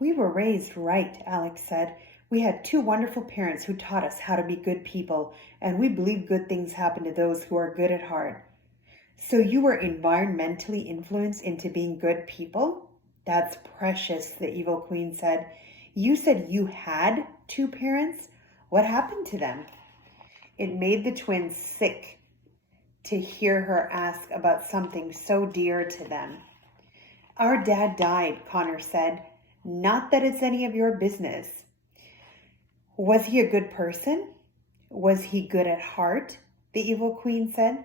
We were raised right, Alex said. We had two wonderful parents who taught us how to be good people, and we believe good things happen to those who are good at heart. So you were environmentally influenced into being good people? That's precious, the evil queen said. You said you had two parents? What happened to them? It made the twins sick to hear her ask about something so dear to them. Our dad died, Connor said. Not that it's any of your business. Was he a good person? Was he good at heart? The evil queen said.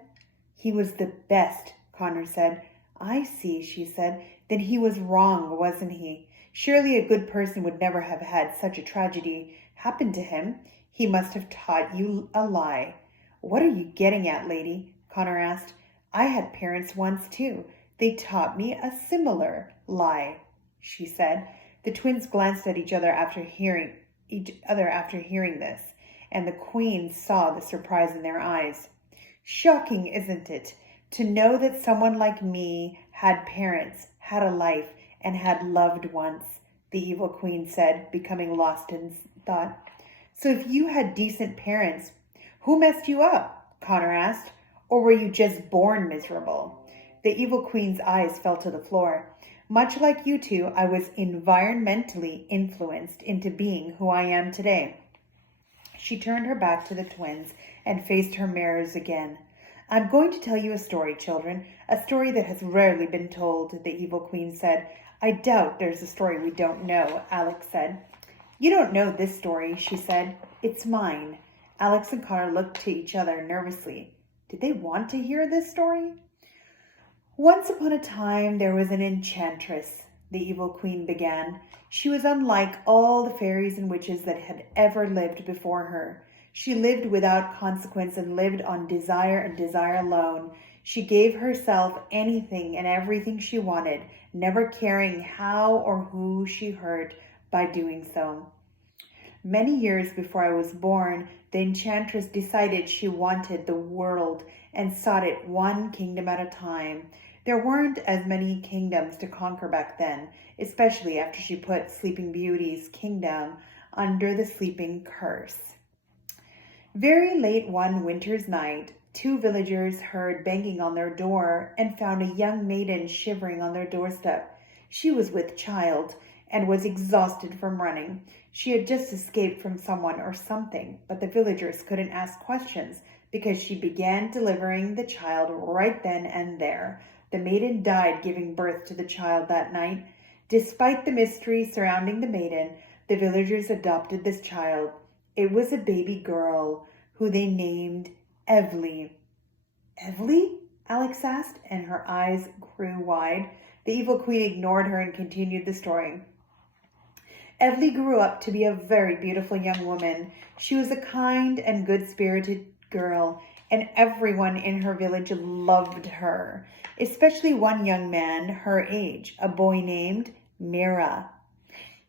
He was the best, Connor said. I see, she said. Then he was wrong, wasn't he? Surely a good person would never have had such a tragedy happen to him. He must have taught you a lie. What are you getting at, lady? Connor asked. I had parents once too. They taught me a similar lie, she said. The twins glanced at each other after hearing this, and the queen saw the surprise in their eyes. Shocking, isn't it, to know that someone like me had parents, had a life, and had loved ones, the evil queen said, becoming lost in thought. So if you had decent parents, who messed you up? Connor asked. Or were you just born miserable? The evil queen's eyes fell to the floor. Much like you two, I was environmentally influenced into being who I am today. She turned her back to the twins and faced her mirrors again. I'm going to tell you a story, children, a story that has rarely been told, the evil queen said. I doubt there's a story we don't know, Alex said. You don't know this story, she said. It's mine. Alex and Connor looked to each other nervously. Did they want to hear this story? Once upon a time, there was an enchantress, the evil queen began. She was unlike all the fairies and witches that had ever lived before her. She lived without consequence and lived on desire and desire alone. She gave herself anything and everything she wanted, never caring how or who she hurt by doing so. Many years before I was born, the enchantress decided she wanted the world and sought it one kingdom at a time. There weren't as many kingdoms to conquer back then, especially after she put Sleeping Beauty's kingdom under the sleeping curse. Very late one winter's night, two villagers heard banging on their door and found a young maiden shivering on their doorstep. She was with child and was exhausted from running. She had just escaped from someone or something, but the villagers couldn't ask questions because she began delivering the child right then and there. The maiden died giving birth to the child that night. Despite the mystery surrounding the maiden, the villagers adopted this child. It was a baby girl who they named Evely. Evely? Alex asked, and her eyes grew wide. The evil queen ignored her and continued the story. Evely grew up to be a very beautiful young woman. She was a kind and good-spirited girl, and everyone in her village loved her, especially one young man her age, a boy named Mira.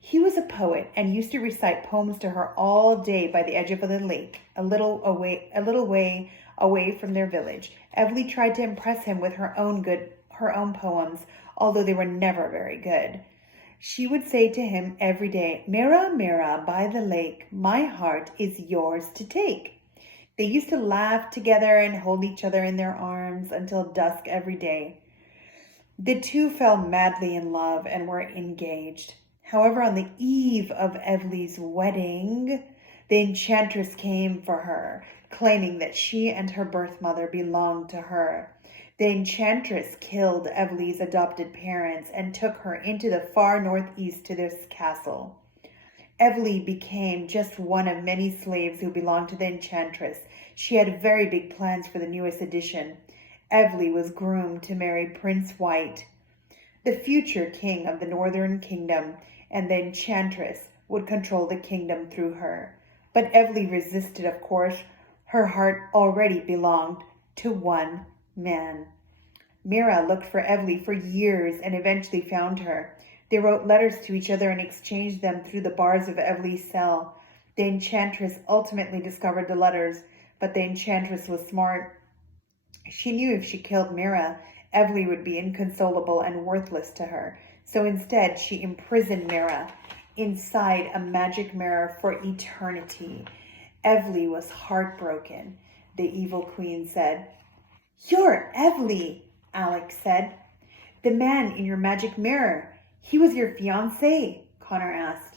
He was a poet and used to recite poems to her all day by the edge of the lake, a little way away from their village. Evely tried to impress him with her own poems, although they were never very good. She would say to him every day, Mira, Mira, by the lake, my heart is yours to take. They used to laugh together and hold each other in their arms until dusk every day. The two fell madly in love and were engaged. However, on the eve of Evely's wedding, the enchantress came for her, claiming that she and her birth mother belonged to her. The enchantress killed Evely's adopted parents and took her into the far northeast to this castle. Evely became just one of many slaves who belonged to the enchantress. She had very big plans for the newest addition. Evely was groomed to marry Prince White, the future king of the northern kingdom, and the enchantress would control the kingdom through her. But Evely resisted, of course. Her heart already belonged to one man. Mira looked for Evely for years and eventually found her. They wrote letters to each other and exchanged them through the bars of Evely's cell. The enchantress ultimately discovered the letters, but the enchantress was smart. She knew if she killed Mira, Evely would be inconsolable and worthless to her. So instead, she imprisoned Mira inside a magic mirror for eternity. Evely was heartbroken. The evil queen said. You're Evely, Alex said. The man in your magic mirror. He was your fiancé, Connor asked.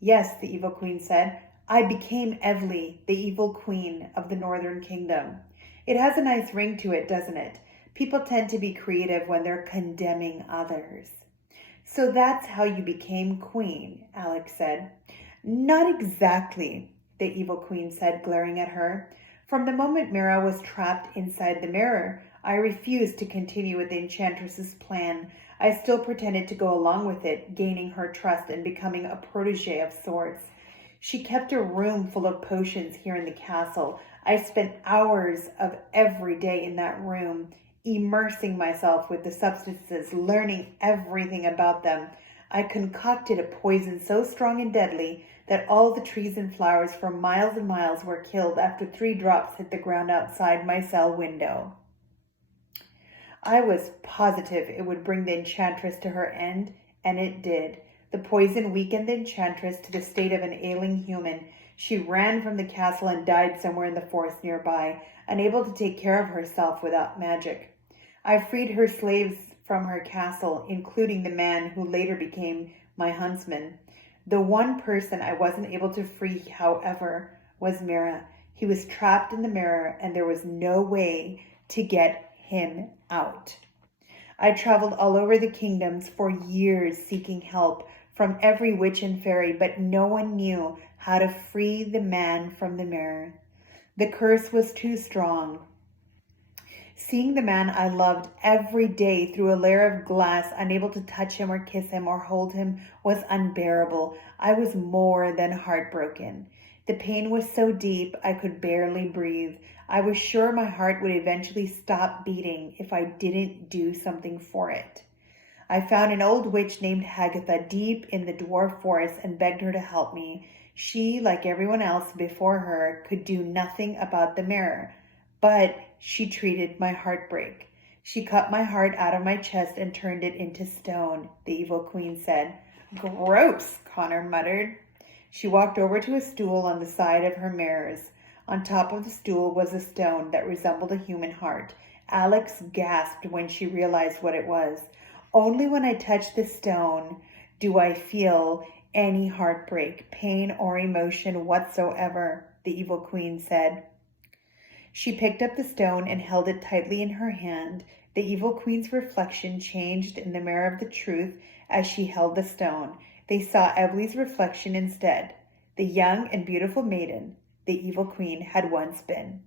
Yes, the evil queen said. I became Evely, the evil queen of the Northern Kingdom. It has a nice ring to it, doesn't it? People tend to be creative when they're condemning others. So that's how you became queen, Alex said. Not exactly, the evil queen said, glaring at her. From the moment Mira was trapped inside the mirror, I refused to continue with the enchantress's plan. I still pretended to go along with it, gaining her trust and becoming a protege of sorts. She kept a room full of potions here in the castle. I spent hours of every day in that room, immersing myself with the substances, learning everything about them. I concocted a poison so strong and deadly that all the trees and flowers for miles and miles were killed after 3 drops hit the ground outside my cell window. I was positive it would bring the enchantress to her end, and it did. The poison weakened the enchantress to the state of an ailing human. She ran from the castle and died somewhere in the forest nearby, unable to take care of herself without magic. I freed her slaves from her castle, including the man who later became my huntsman. The one person I wasn't able to free, however, was Mira. He was trapped in the mirror, and there was no way to get him out. I traveled all over the kingdoms for years seeking help from every witch and fairy, but no one knew how to free the man from the mirror. The curse was too strong. Seeing the man I loved every day through a layer of glass, unable to touch him or kiss him or hold him, was unbearable. I was more than heartbroken. The pain was so deep I could barely breathe. I was sure my heart would eventually stop beating if I didn't do something for it. I found an old witch named Hagatha deep in the dwarf forest and begged her to help me. She, like everyone else before her, could do nothing about the mirror, but she treated my heartbreak. She cut my heart out of my chest and turned it into stone, the evil queen said. Gross, Connor muttered. She walked over to a stool on the side of her mirrors. On top of the stool was a stone that resembled a human heart. Alex gasped when she realized what it was. Only when I touch the stone do I feel any heartbreak, pain, or emotion whatsoever, the evil queen said. She picked up the stone and held it tightly in her hand. The evil queen's reflection changed in the mirror of the truth as she held the stone. They saw Evely's reflection instead, the young and beautiful maiden the evil queen had once been.